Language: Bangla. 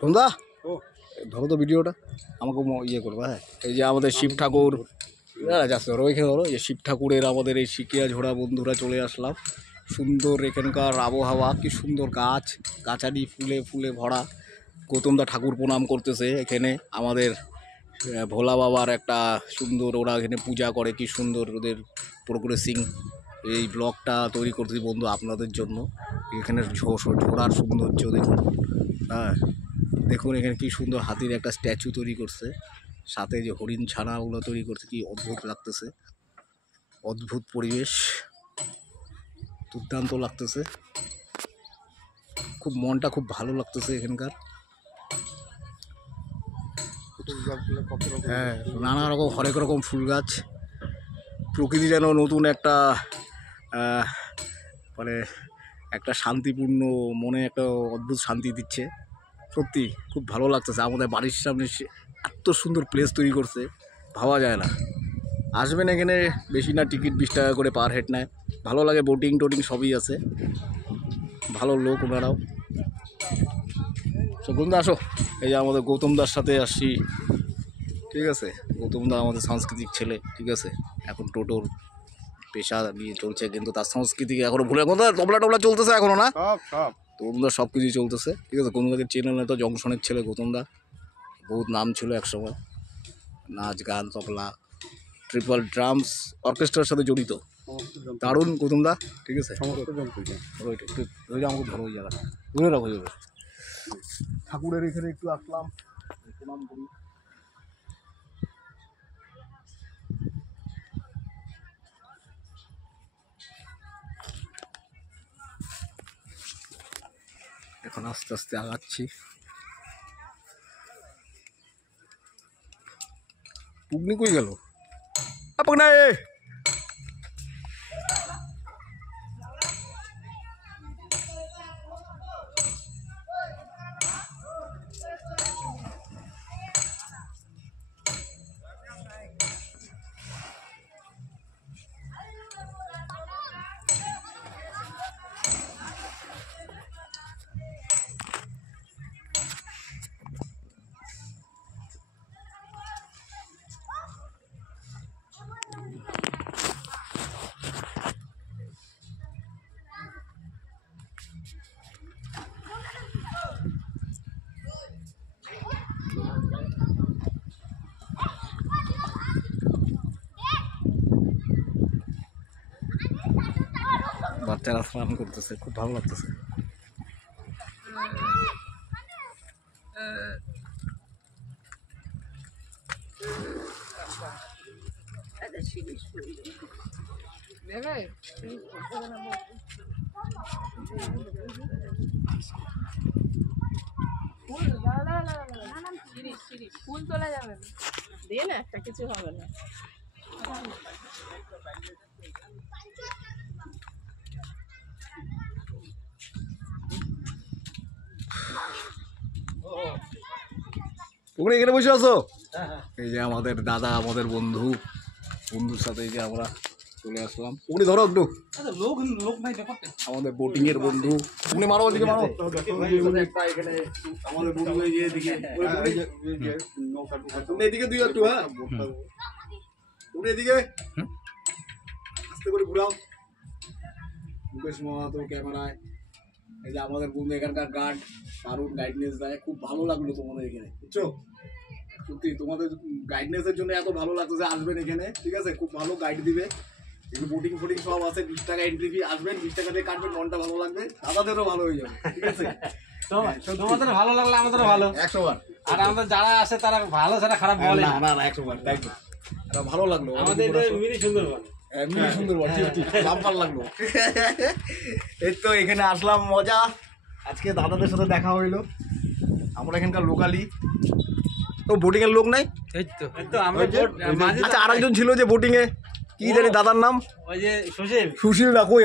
সন্ধ্যা ধরো তো ভিডিওটা আমাকে ইয়ে করবো। হ্যাঁ, এই যে আমাদের শিব ঠাকুর, যাচ্ছে ধরো ওইখানে ধরো, এই শিব ঠাকুরের আমাদের এই শিকিয়া ঝোড়া বন্ধুরা চলে আসলাম। সুন্দর এখানকার আবহাওয়া, কি সুন্দর গাছ গাছালি ফুলে ফুলে ভরা। গৌতমদা ঠাকুর প্রণাম করতেছে এখানে। আমাদের ভোলা বাবার একটা সুন্দর, ওরা এখানে পূজা করে, কি সুন্দর ওদের প্রোগ্রেসিং। এই ব্লগটা তৈরি করতেছি বন্ধু আপনাদের জন্য। এখানে ঝোড়ার সৌন্দর্য দেখুন। হ্যাঁ দেখুন এখানে কি সুন্দর হাতির একটা স্ট্যাচু তৈরি করছে, সাথে যে হরিণ ছানাগুলো তৈরি করছে, কি অদ্ভুত লাগতেছে। অদ্ভুত পরিবেশ, দুর্দান্ত লাগতেছে, খুব মনটা খুব ভালো লাগতেছে এখানকার। হ্যাঁ, নানা রকম হরেক রকম ফুল গাছ। প্রকৃতি যেন নতুন একটা মানে একটা শান্তিপূর্ণ, মনে একটা অদ্ভুত শান্তি দিচ্ছে। সত্যি খুব ভালো লাগতেছে। আমাদের বাড়ির সামনে এত সুন্দর প্লেস তৈরি করছে, ভাবা যায় না। আসবেন এখানে, বেশি না টিকিট 20 টাকা করে পার হেড নেয়। ভালো লাগে, বোটিং টোটিং সবই আছে, ভালো লোক ওনারাও। বন্ধু আসো, এই যে আমাদের গৌতমদার সাথে আসছি, ঠিক আছে। গৌতমদা আমাদের সাংস্কৃতিক ছেলে, ঠিক আছে। এখন টোটোর পেশা নিয়ে চলছে, কিন্তু তার সংস্কৃতিকে এখনো ভুলে, তবলা টবলা চলতেছে এখনো না, তো গৌতমদা সব কিছুই চলতেছে, ঠিক আছে। গৌতমদাকে চ্যানেল নেই তো, জংশনের ছেলে গৌতমদা, বহুত নাম ছিল একসময়, নাচ গান তবলা ট্রিপল ড্রামস অর্কেস্ট্রার সাথে জড়িত, দারুণ গৌতমদা, ঠিক আছে। একটু আমাকে ধরো ওই জায়গাটা দূরে রাখো যাবে। ঠাকুরের এখানে একটু আসলাম, প্রণাম করি। এখন আস্তে আস্তে আগাচ্ছি। পুগনি কই গেল? আপনা বাচ্চারা স্নান করতেছে, খুব ভালো লাগতেছে। ফুল তোলা যাবে না, দিয়ে না একটা কিছু হবে না। তোমরা এখানে বসে আছো? এই যে আমাদের দাদা, আমাদের বন্ধুর সাথে এই যে আমরা চলে আসলাম। উনি ধরো একটু, আমাদের বোটিং এর বন্ধু। উনি মারো, ওদিকে মারো। এখানে আমাদের বন্ধু এই যে এদিকে, এদিকে দুই একটু। হ্যাঁ উনি এদিকে আস্তে করে ঘুরাও, মুকেশ মহাতো ক্যামেরায়। এই যে আমাদের বন্ধু এখানকার গার্ড, দারুণ গাইডনেস দেয়, খুব ভালো লাগলো তোমাদের এখানে, বুঝছো। সত্যি তোমাদের গাইডনেসের জন্য এত ভালো লাগতো যে আসবেন এখানে, ঠিক আছে। খুব ভালো গাইড দিবে, এগুলো বোটিং ফোটিং সব আছে। 20 টাকা এন্ট্রি ফি, আসবেন 20 টাকা দিয়ে কাটবেন, মনটা ভালো লাগবে, দাদাদেরও ভালো হয়ে যাবে, ঠিক আছে। তোমাদের ভালো লাগলে আমাদেরও ভালো, 100 বার। আর আমাদের যারা আসে তারা ভালো ছাড়া খারাপ বলে না না 100 বার, তাই তো। এটা ভালো লাগলো আমাদের মিনি সুন্দরবন, মিনি সুন্দরবন, ঠিক ঠিক, বাম্পার লাগলো। এই তো এখানে আসলাম, মজা। আজকে দাদাদের সাথে দেখা হইলো, আমরা এখানকার লোকালি। তো বোটিং এর লোক নাই, এই তো আমরা আচ্ছা আরেকজন ছিল যে বোটিং এ, কি জানি দাদার নাম, ওই যে সুশীল সুশীল দা। কই